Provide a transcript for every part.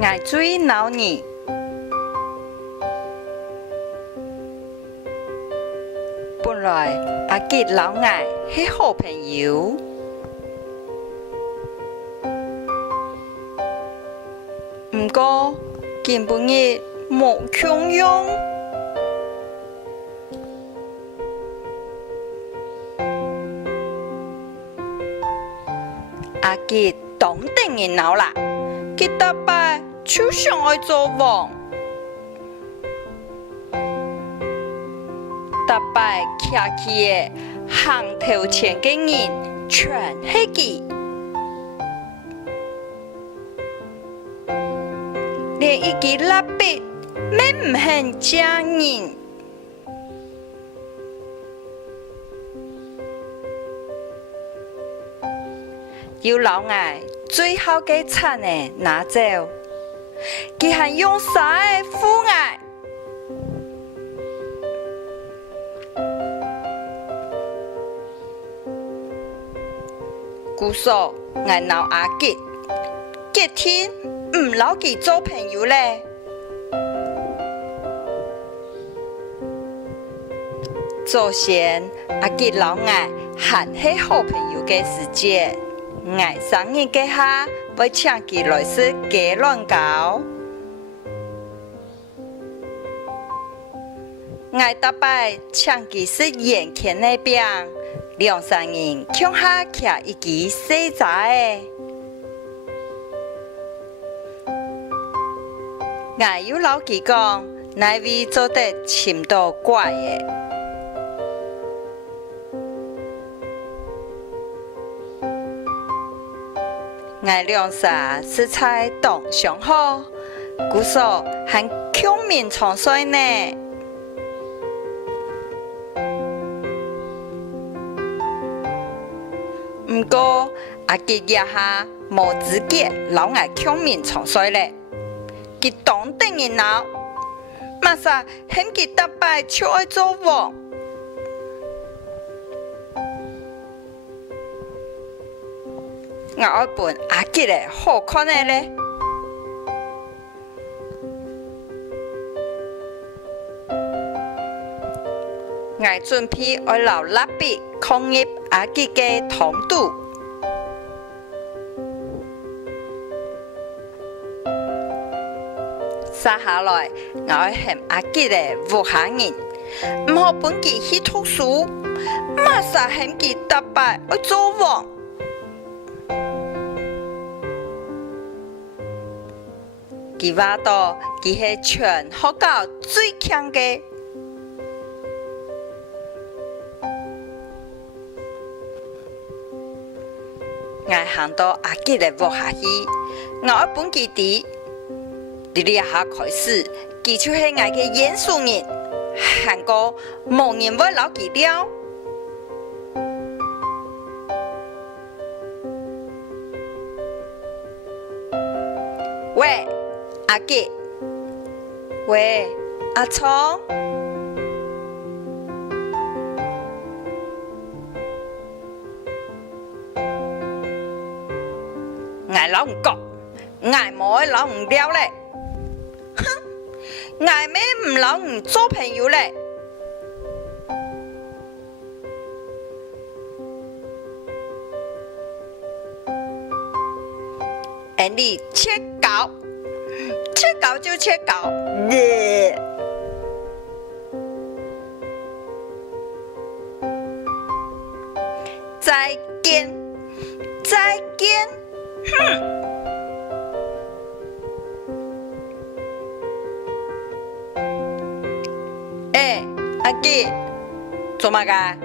爱水老二。本来阿吉老爱是好朋友，不过今半日无相用。阿吉当定然闹啦，佢大摆就想爱做王，大摆徛起的行头前嘅人全系佢，连一支蜡笔咩唔肯借人。有老爱最好嘅产诶拿走，佢还用啥诶父爱？姑嫂爱闹阿吉，吉天唔老佢做朋友咧。早先阿吉老爱还是好朋友嘅时节。爱生日嘅下，要请佢来食鸡卵糕。爱大摆请佢食盐甜的饼，两三人向下徛一支细杂的。爱有老佢讲，那位做得深度怪的。爱两啥食材当上好，姑嫂还口面长水呢。不过阿吉一下无资格老爱口面长水咧，佢当定然闹，马上很佢大摆就爱做王。我爱本阿吉的好看的咧，我准备爱留蜡笔放入阿吉嘅糖度。接下来，我爱向阿吉的武下人，唔好本佢去读书，马上向佢大摆爱做王。佢話到，佢係全學校最強嘅。我行到阿吉嘅屋下去，我一本佢啲，你一下開始，佢就係我嘅嚴肅人，行過無人會留佢了。喂！阿吉，喂，阿聰，我老唔覺，我冇老唔了咧，哼，我咩唔老唔做朋友咧？你切搞。切搞就切搞，再见，再见，哼！阿吉，做乜噶？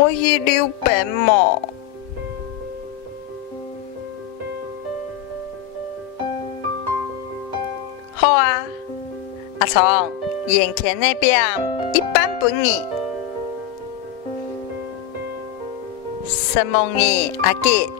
我去溜冰嘛。好啊，阿聰，眼前那邊一般不你。什麼你阿吉？